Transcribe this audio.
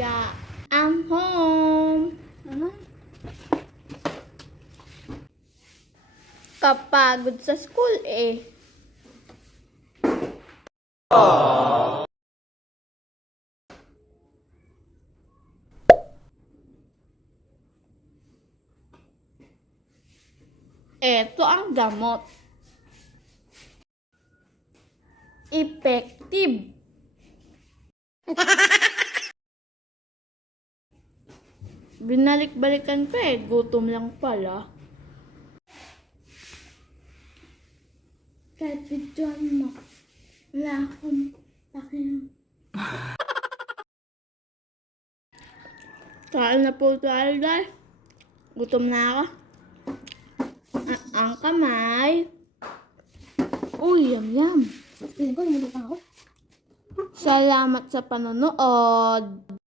Yeah, I'm home. Kapagod sa school eh. Ito ang gamot. Effective. Binalik-balikan pa eh. Gutom lang pala. Kahit videoan mo, wala akong pakialam. Kain na po tayo guys. Gutom na ako. Ang kamay. Uy, yum. Tingin ko, lumulutang ako. Salamat sa panonood.